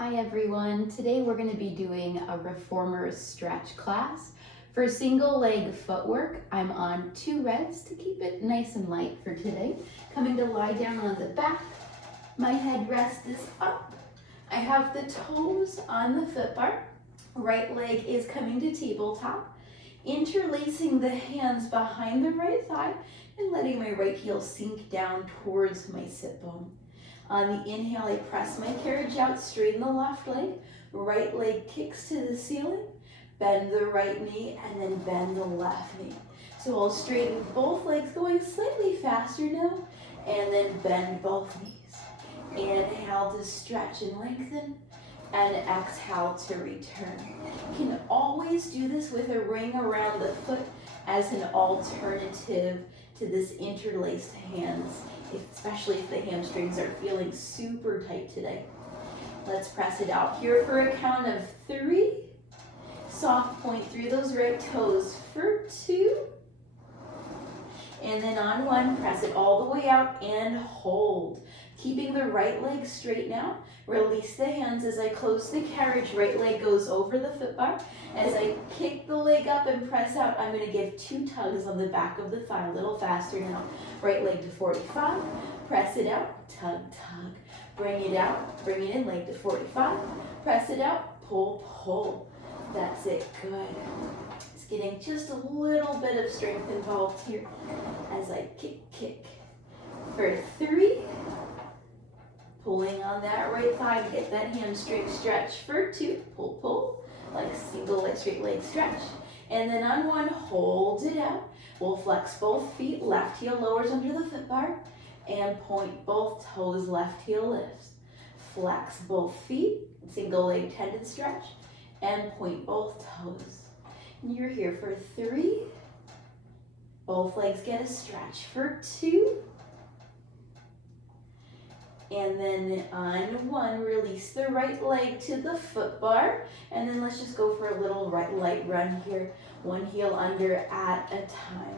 Hi everyone, today we're going to be doing a reformer stretch class. For single leg footwork, I'm on 2 reds to keep it nice and light for today. Coming to lie down on the back, my headrest is up. I have the toes on the foot bar, right leg is coming to tabletop, interlacing the hands behind the right thigh and letting my right heel sink down towards my sit bone. On the inhale, I press my carriage out, straighten the left leg, right leg kicks to the ceiling, bend the right knee, and then bend the left knee. So I'll straighten both legs, going slightly faster now, and then bend both knees. Inhale to stretch and lengthen, and exhale to return. You can always do this with a ring around the foot as an alternative to this interlaced hands, especially if the hamstrings are feeling super tight today. Let's press it out here for a count of 3. Soft point through those right toes for 2. And then on 1, press it all the way out and hold. Keeping the right leg straight now. Release the hands as I close the carriage. Right leg goes over the foot bar. As I kick the leg up and press out, I'm going to give 2 tugs on the back of the thigh. A little faster now. Right leg to 45. Press it out. Tug, tug. Bring it out. Bring it in. Leg to 45. Press it out. Pull, pull. That's it. Good. It's getting just a little bit of strength involved here as I kick, kick. For 3. Pulling on that right thigh to get that hamstring stretch for 2. Pull, pull, like a single leg, straight leg stretch. And then on 1, hold it out. We'll flex both feet, left heel lowers under the foot bar, and point both toes, left heel lifts. Flex both feet, single leg tendon stretch, and point both toes. And you're here for 3. Both legs get a stretch for 2. And then on 1, release the right leg to the foot bar. And then let's just go for a little light run here. 1 heel under at a time.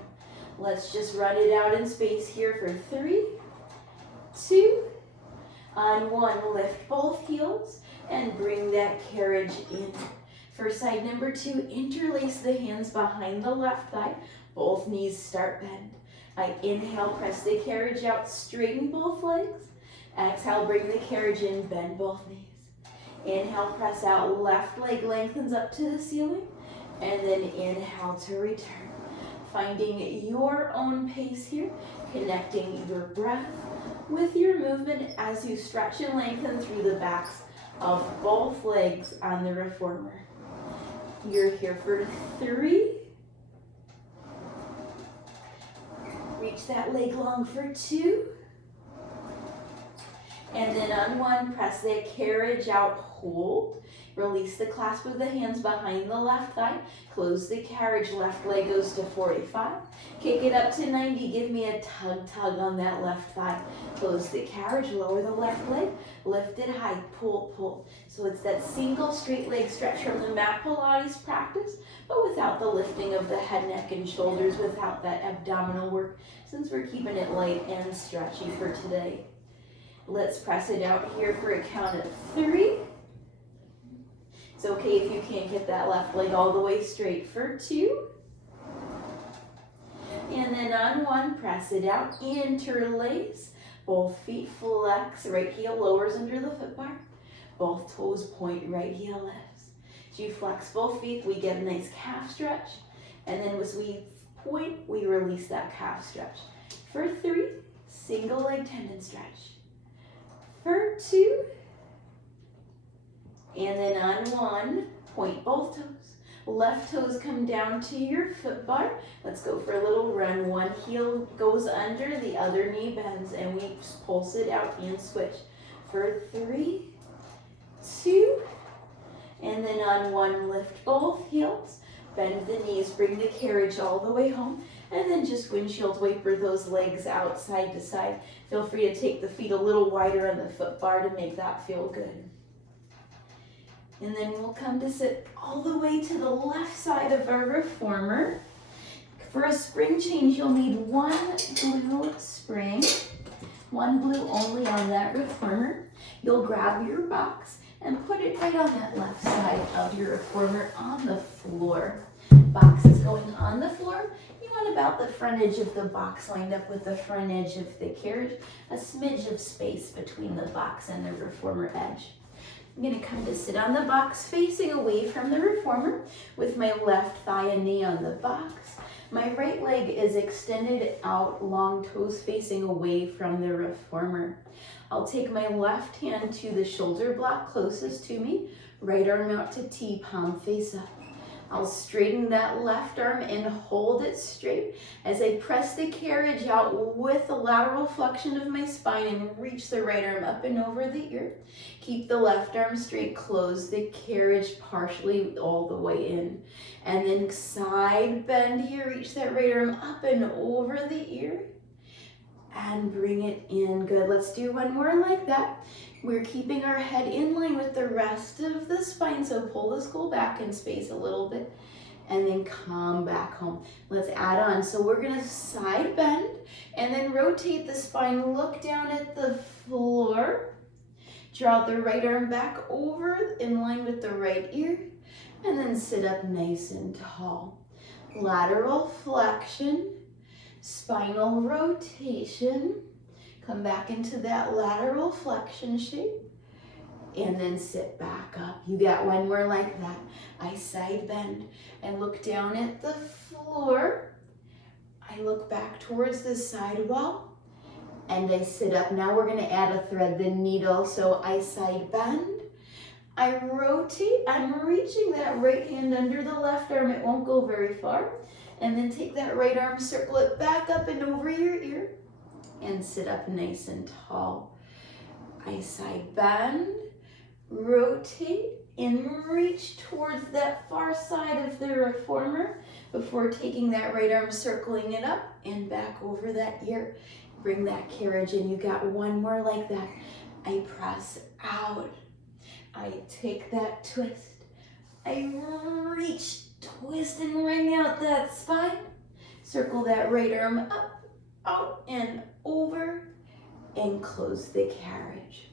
Let's just run it out in space here for 3, 2. On 1, lift both heels and bring that carriage in. For side number 2, interlace the hands behind the left thigh. Both knees start bent. I inhale, press the carriage out, straighten both legs. Exhale, bring the carriage in, bend both knees. Inhale, press out, left leg lengthens up to the ceiling, and then inhale to return. Finding your own pace here, connecting your breath with your movement as you stretch and lengthen through the backs of both legs on the reformer. You're here for 3. Reach that leg long for 2. And then on 1, press the carriage out, hold. Release the clasp of the hands behind the left thigh. Close the carriage, left leg goes to 45. Kick it up to 90, give me a tug, tug on that left thigh. Close the carriage, lower the left leg, lift it high, pull, pull. So it's that single straight leg stretch from the mat Pilates practice, but without the lifting of the head, neck, and shoulders, without that abdominal work, since we're keeping it light and stretchy for today. Let's press it out here for a count of 3. It's okay if you can't get that left leg all the way straight for 2. And then on 1, press it out, interlace. Both feet flex, right heel lowers under the foot bar. Both toes point, right heel lifts. As you flex both feet, we get a nice calf stretch. And then as we point, we release that calf stretch. For 3, single leg tendon stretch. For 2, and then on 1, point both toes. Left toes come down to your foot bar. Let's go for a little run. 1 heel goes under, the other knee bends, and we pulse it out and switch. For 3, 2, and then on 1, lift both heels. Bend the knees, bring the carriage all the way home, and then just windshield wiper those legs out side to side. Feel free to take the feet a little wider on the foot bar to make that feel good. And then we'll come to sit all the way to the left side of our reformer. For a spring change, you'll need 1 blue spring, 1 blue only on that reformer. You'll grab your box and put it right on that left side of your reformer on the floor. Box is going on the floor. You want about the front edge of the box lined up with the front edge of the carriage, a smidge of space between the box and the reformer edge. I'm going to come to sit on the box facing away from the reformer with my left thigh and knee on the box. My right leg is extended out, long toes facing away from the reformer. I'll take my left hand to the shoulder block closest to me, right arm out to T, palm face up. I'll straighten that left arm and hold it straight as I press the carriage out with the lateral flexion of my spine and reach the right arm up and over the ear. Keep the left arm straight, close the carriage partially all the way in. And then side bend here, reach that right arm up and over the ear. And bring it in. Good. Let's do one more like that. We're keeping our head in line with the rest of the spine, so pull the skull back in space a little bit and then come back home. Let's add on. So we're going to side bend and then rotate the spine. Look down at the floor. Draw the right arm back over in line with the right ear and then sit up nice and tall. Lateral flexion. Spinal rotation, come back into that lateral flexion shape, and then sit back up. You got one more like that. I side bend and look down at the floor. I look back towards the side wall, and I sit up. Now we're gonna add a thread the needle. So I side bend, I rotate, I'm reaching that right hand under the left arm. It won't go very far. And then take that right arm, circle it back up and over your ear, and sit up nice and tall. I side bend, rotate, and reach towards that far side of the reformer before taking that right arm, circling it up and back over that ear. Bring that carriage in. You got one more like that. I press out. I take that twist. I reach, twist and wring out that spine. Circle that right arm up, out, and over, and close the carriage.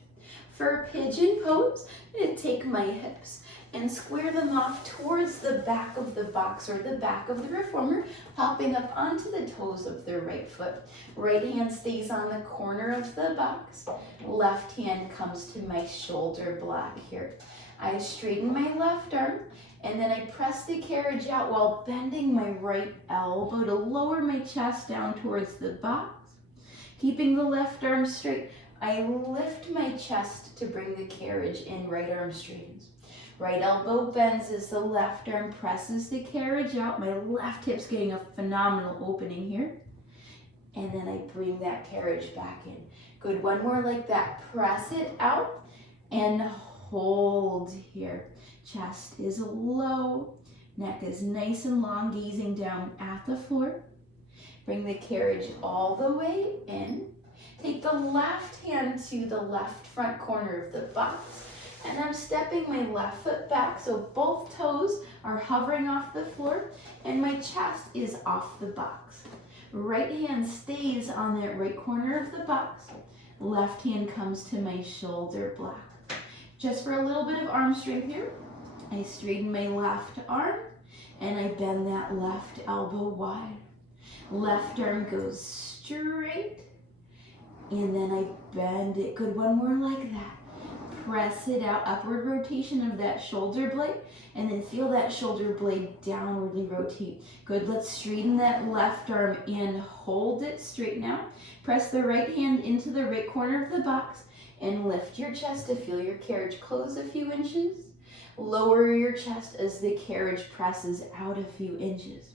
For pigeon pose, I'm going to take my hips and square them off towards the back of the box or the back of the reformer, hopping up onto the toes of the right foot. Right hand stays on the corner of the box. Left hand comes to my shoulder block here. I straighten my left arm, and then I press the carriage out while bending my right elbow to lower my chest down towards the box. Keeping the left arm straight, I lift my chest to bring the carriage in, right arm straightens. Right elbow bends as the left arm presses the carriage out. My left hip's getting a phenomenal opening here. And then I bring that carriage back in. Good, one more like that. Press it out and hold here. Chest is low, neck is nice and long, gazing down at the floor. Bring the carriage all the way in. Take the left hand to the left front corner of the box, and I'm stepping my left foot back so both toes are hovering off the floor and my chest is off the box. Right hand stays on that right corner of the box. Left hand comes to my shoulder block. Just for a little bit of arm strength here, I straighten my left arm and I bend that left elbow wide. Left arm goes straight and then I bend it. Good, one more like that. Press it out, upward rotation of that shoulder blade, and then feel that shoulder blade downwardly rotate. Good, let's straighten that left arm and hold it straight now. Press the right hand into the right corner of the box and lift your chest to feel your carriage close a few inches. Lower your chest as the carriage presses out a few inches.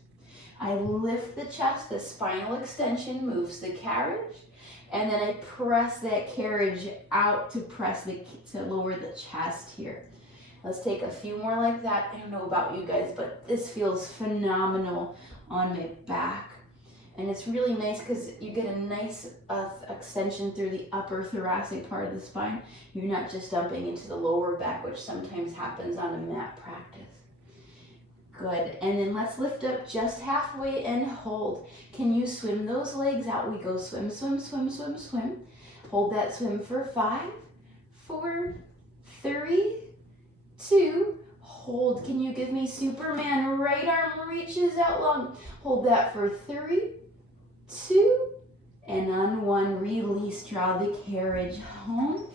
I lift the chest, the spinal extension moves the carriage, and then I press that carriage out to lower the chest here. Let's take a few more like that. I don't know about you guys, but this feels phenomenal on my back. And it's really nice because you get a nice extension through the upper thoracic part of the spine. You're not just dumping into the lower back, which sometimes happens on a mat practice. Good, and then let's lift up just halfway and hold. Can you swim those legs out? We go swim, swim, swim, swim, swim. Hold that swim for 5, 4, 3, Can you give me Superman? Right arm reaches out long. Hold that for 3, 2, and on 1, release. Draw the carriage home.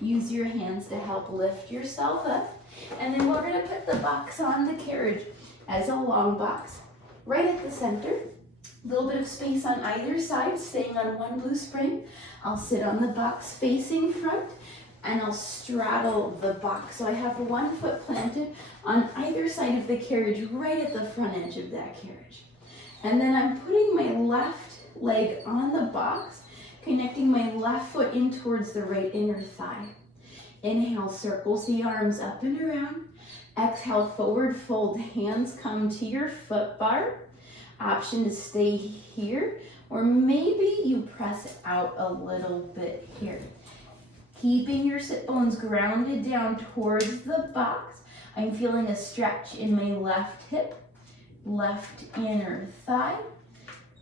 Use your hands to help lift yourself up. And then we're gonna put the box on the carriage as a long box, right at the center. A little bit of space on either side, staying on one blue spring. I'll sit on the box facing front, and I'll straddle the box. So I have one foot planted on either side of the carriage, right at the front edge of that carriage. And then I'm putting my left leg on the box, connecting my left foot in towards the right inner thigh. Inhale, circles the arms up and around. Exhale, forward fold, hands come to your foot bar. Option to stay here, or maybe you press out a little bit here. Keeping your sit bones grounded down towards the box. I'm feeling a stretch in my left hip, left inner thigh,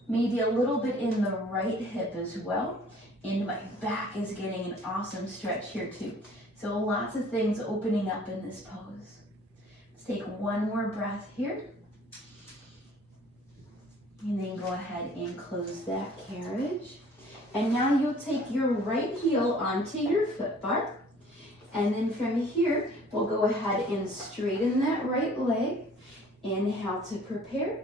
maybe a little bit in the right hip as well. And my back is getting an awesome stretch here too. So lots of things opening up in this pose. Let's take one more breath here. And then go ahead and close that carriage. And now you'll take your right heel onto your foot bar. And then from here, we'll go ahead and straighten that right leg. Inhale to prepare.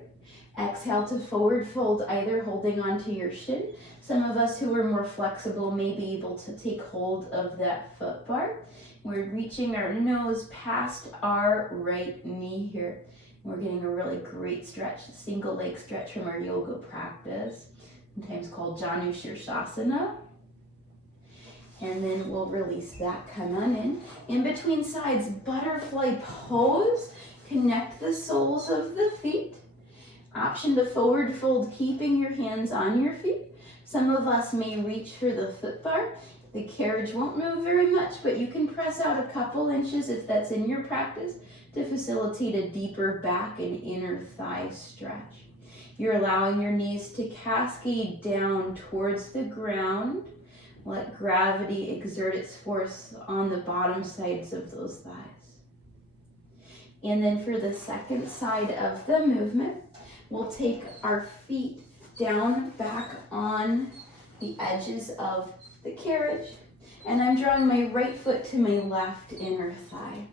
Exhale to forward fold, either holding onto your shin. Some of us who are more flexible may be able to take hold of that foot bar. We're reaching our nose past our right knee here. We're getting a really great stretch, a single leg stretch from our yoga practice, sometimes called Janu Shirshasana. And then we'll release that, come on in. In between sides, butterfly pose. Connect the soles of the feet. Option to forward fold, keeping your hands on your feet. Some of us may reach for the foot bar. The carriage won't move very much, but you can press out a couple inches if that's in your practice to facilitate a deeper back and inner thigh stretch. You're allowing your knees to cascade down towards the ground. Let gravity exert its force on the bottom sides of those thighs. And then for the second side of the movement, we'll take our feet down back on the edges of the carriage. And I'm drawing my right foot to my left inner thigh.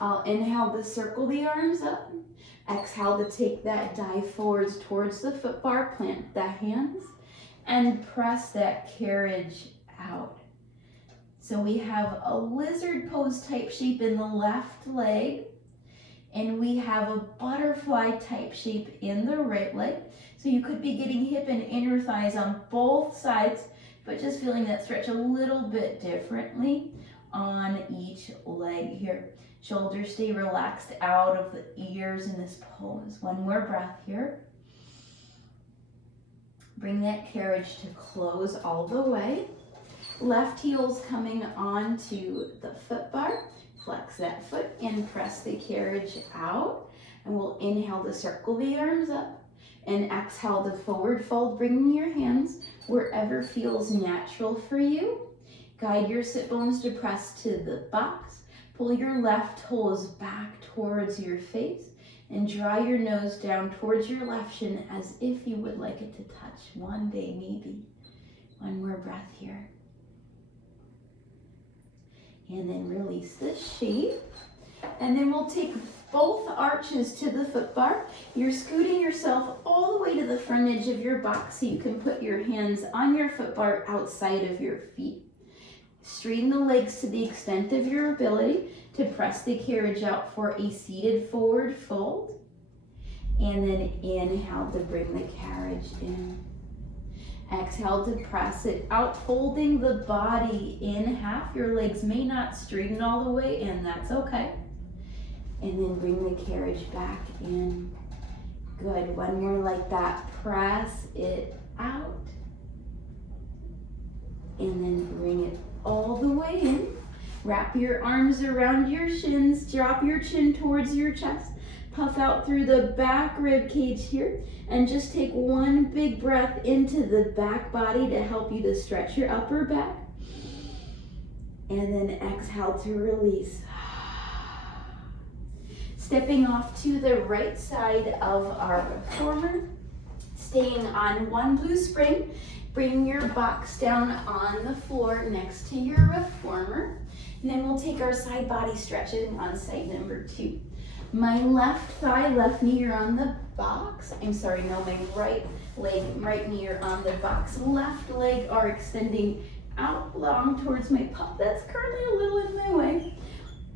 I'll inhale to circle the arms up. Exhale to take that dive forwards towards the foot bar, plant the hands, and press that carriage out. So we have a lizard pose type shape in the left leg, and we have a butterfly type shape in the right leg. So you could be getting hip and inner thighs on both sides, but just feeling that stretch a little bit differently on each leg here. Shoulders stay relaxed out of the ears in this pose. One more breath here. Bring that carriage to close all the way. Left heel's coming onto the foot bar. Flex that foot and press the carriage out. And we'll inhale to circle the arms up. And exhale to forward fold, bringing your hands wherever feels natural for you. Guide your sit bones to press to the box. Pull your left toes back towards your face and draw your nose down towards your left shin as if you would like it to touch one day, maybe. One more breath here. And then release the shape. And then we'll take both arches to the foot bar. You're scooting yourself all the way to the front edge of your box so you can put your hands on your foot bar outside of your feet. Straighten the legs to the extent of your ability to press the carriage out for a seated forward fold. And then inhale to bring the carriage in. Exhale to press it out, folding the body in half. Your legs may not straighten all the way, and that's okay. And then bring the carriage back in. Good, one more like that. Press it out. And then bring it all the way in. Wrap your arms around your shins. Drop your chin towards your chest. Puff out through the back rib cage here. And just take one big breath into the back body to help you to stretch your upper back. And then exhale to release. Stepping off to the right side of our reformer, staying on one blue spring. Bring your box down on the floor next to your reformer. And then we'll take our side body stretching on side number 2. My left thigh, left knee are on the box. My right leg, right knee are on the box. Left leg are extending out long towards my pup. That's currently a little in my way.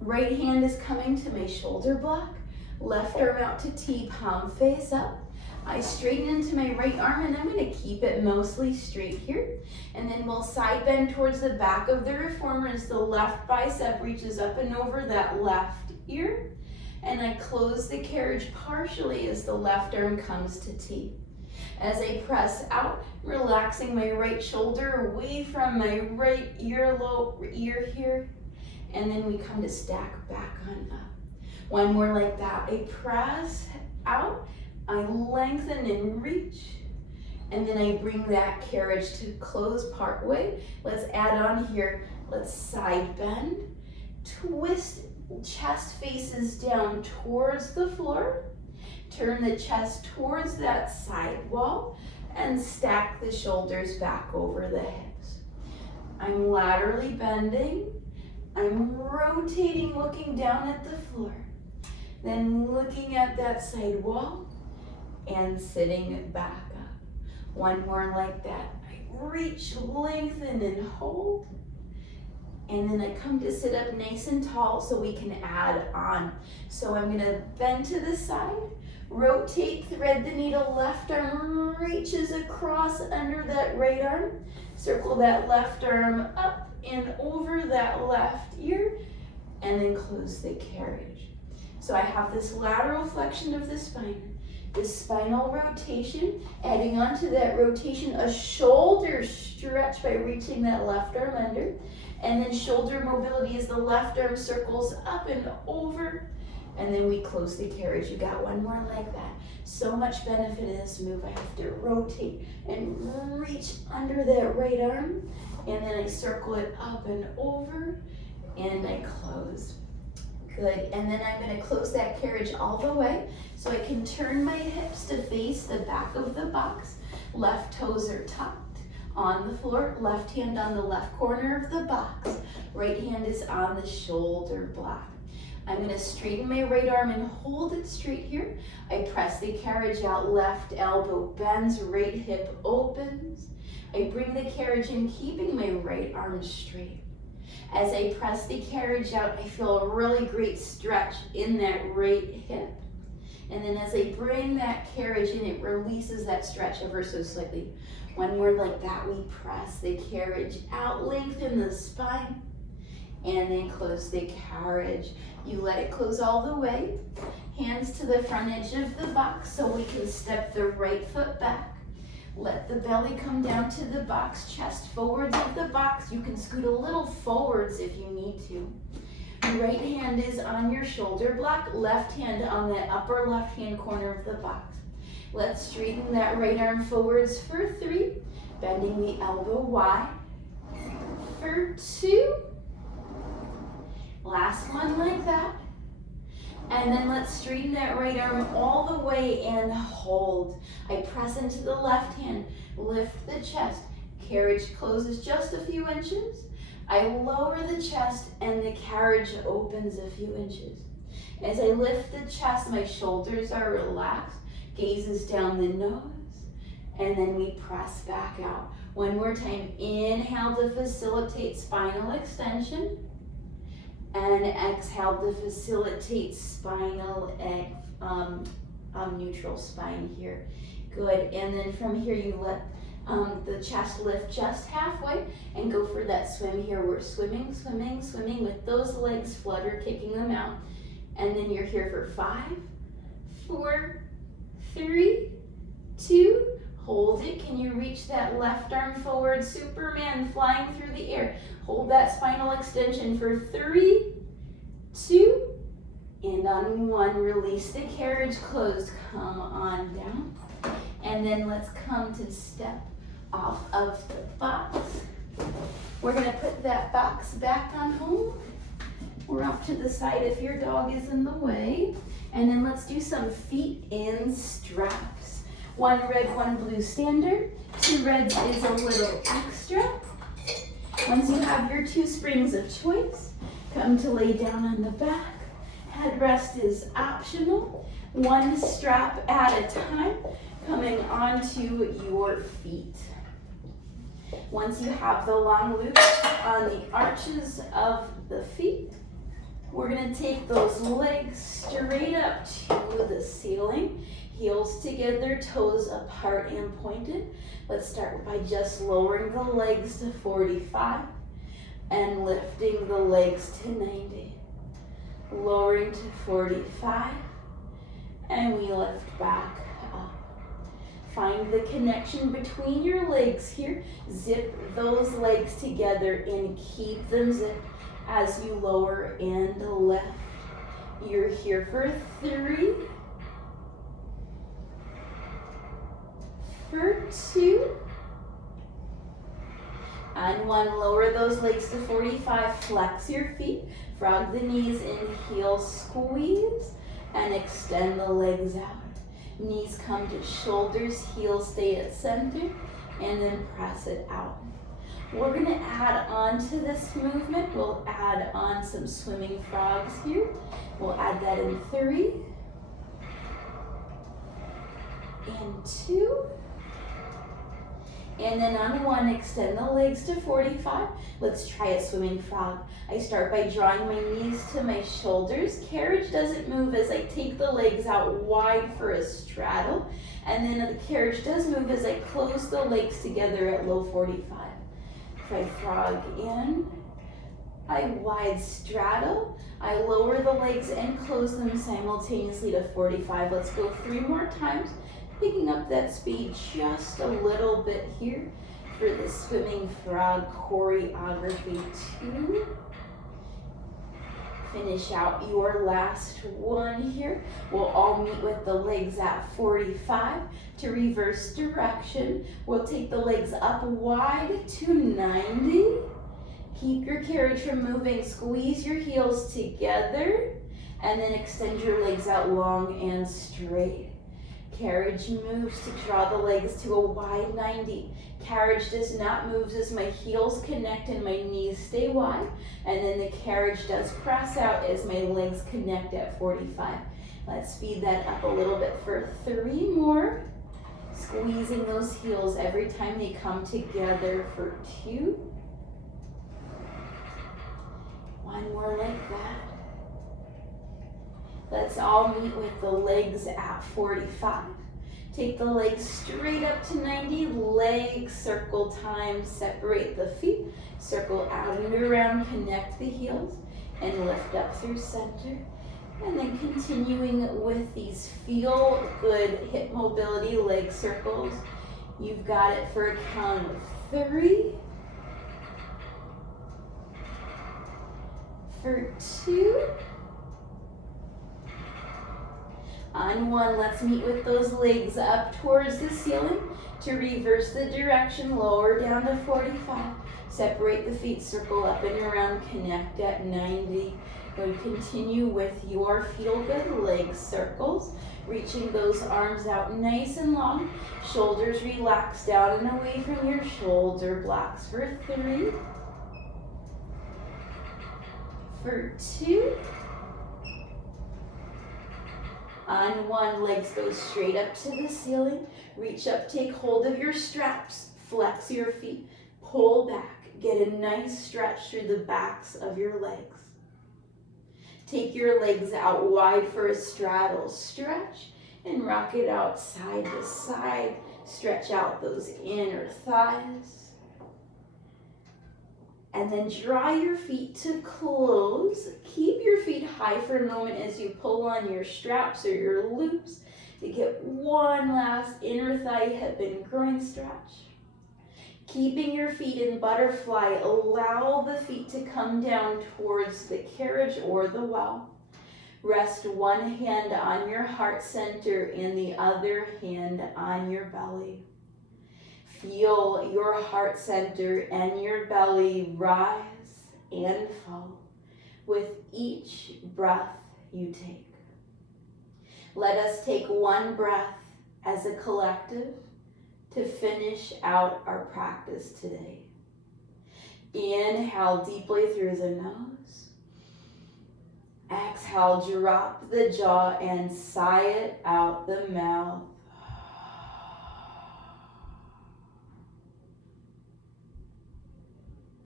Right hand is coming to my shoulder block. Left arm out to T, palm face up. I straighten into my right arm and I'm going to keep it mostly straight here. And then we'll side bend towards the back of the reformer as the left bicep reaches up and over that left ear. And I close the carriage partially as the left arm comes to T. As I press out, relaxing my right shoulder away from my right earlobe here. And then we come to stack back on up. One more like that. I press out. I lengthen and reach, and then I bring that carriage to close part way. Let's add on here. Let's side bend, twist, chest faces down towards the floor, turn the chest towards that side wall, and stack the shoulders back over the hips. I'm laterally bending. I'm rotating, looking down at the floor, then looking at that side wall, and sitting back up. One more like that. I reach, lengthen, and hold. And then I come to sit up nice and tall so we can add on. So I'm gonna bend to the side, rotate, thread the needle, left arm reaches across under that right arm. Circle that left arm up and over that left ear, and then close the carriage. So I have this lateral flexion of the spine. This spinal rotation, adding on to that rotation, a shoulder stretch by reaching that left arm under, and then shoulder mobility as the left arm circles up and over, and then we close the carriage. You got one more like that. So much benefit in this move. I have to rotate and reach under that right arm, and then I circle it up and over, and I close. Good, and then I'm gonna close that carriage all the way so I can turn my hips to face the back of the box. Left toes are tucked on the floor, left hand on the left corner of the box. Right hand is on the shoulder block. I'm gonna straighten my right arm and hold it straight here. I press the carriage out, left elbow bends, right hip opens. I bring the carriage in, keeping my right arm straight. As I press the carriage out, I feel a really great stretch in that right hip. And then as I bring that carriage in, it releases that stretch ever so slightly. One more like that, we press the carriage out, lengthen the spine, and then close the carriage. You let it close all the way. Hands to the front edge of the box so we can step the right foot back. Let the belly come down to the box, chest forwards of the box. You can scoot a little forwards if you need to. Right hand is on your shoulder block, left hand on that upper left hand corner of the box. Let's straighten that right arm forwards for 3, bending the elbow wide for 2. Last one like that. And then let's straighten that right arm all the way and hold. I press into the left hand, lift the chest. Carriage closes just a few inches. I lower the chest and the carriage opens a few inches. As I lift the chest, my shoulders are relaxed, gazes down the nose, and then we press back out. One more time, inhale to facilitate spinal extension. And exhale to facilitate spinal neutral spine here. Good, and then from here you let the chest lift just halfway and go for that swim here. We're swimming, swimming, swimming with those legs flutter, kicking them out. And then you're here for 5, 4, 3, 2, hold it. Can you reach that left arm forward? Superman flying through the air. Hold that spinal extension for 3, 2, and on 1, release the carriage, closed, come on down. And then let's come to step off of the box. We're gonna put that box back on hold. or off to the side if your dog is in the way. And then let's do some feet in straps. 1 red, 1 blue standard. 2 reds is a little extra. Once you have your 2 springs of choice, come to lay down on the back. Headrest is optional. 1 strap at a time, coming onto your feet. Once you have the long loop on the arches of the feet, we're going to take those legs straight up to the ceiling. Heels together, toes apart and pointed. Let's start by just lowering the legs to 45 and lifting the legs to 90. Lowering to 45 and we lift back up. Find the connection between your legs here. Zip those legs together and keep them zipped as you lower and lift. You're here for 3, for 2, and 1. Lower those legs to 45, flex your feet, frog the knees in, heels squeeze, and extend the legs out. Knees come to shoulders, heels stay at center, and then press it out. We're going to add on to this movement. We'll add on some swimming frogs here. We'll add that in 3, and 2, and then on 1, extend the legs to 45. Let's try a swimming frog. I start by drawing my knees to my shoulders. Carriage doesn't move as I take the legs out wide for a straddle. And then the carriage does move as I close the legs together at low 45. If I frog in, I wide straddle. I lower the legs and close them simultaneously to 45. Let's go 3 more times. Picking up that speed just a little bit here for the swimming frog choreography 2. Finish out your last one here. We'll all meet with the legs at 45 to reverse direction. We'll take the legs up wide to 90. Keep your carriage from moving. Squeeze your heels together and then extend your legs out long and straight. Carriage moves to draw the legs to a wide 90. Carriage does not move as my heels connect and my knees stay wide. And then the carriage does press out as my legs connect at 45. Let's speed that up a little bit for 3 more. Squeezing those heels every time they come together for 2. 1 more like that. Let's all meet with the legs at 45. Take the legs straight up to 90, leg circle time, separate the feet, circle out and around, connect the heels, and lift up through center. And then continuing with these feel good hip mobility leg circles. You've got it for a count of 3, for 2, on 1, let's meet with those legs up towards the ceiling to reverse the direction, lower down to 45. Separate the feet, circle up and around, connect at 90. Go continue with your feel good leg circles, reaching those arms out nice and long. Shoulders relax down and away from your shoulder blocks for 3, for 2, on 1, legs go straight up to the ceiling. Reach up, take hold of your straps, flex your feet, pull back, get a nice stretch through the backs of your legs. Take your legs out wide for a straddle stretch and rock it out side to side. Stretch out those inner thighs. And then draw your feet to close. Keep your feet high for a moment as you pull on your straps or your loops to get one last inner thigh, hip, and groin stretch. Keeping your feet in butterfly, allow the feet to come down towards the carriage or the well. Rest one hand on your heart center and the other hand on your belly. Feel your heart center and your belly rise and fall. with each breath you take. Let us take one breath as a collective to finish out our practice today. Inhale deeply through the nose. Exhale, drop the jaw and sigh it out the mouth.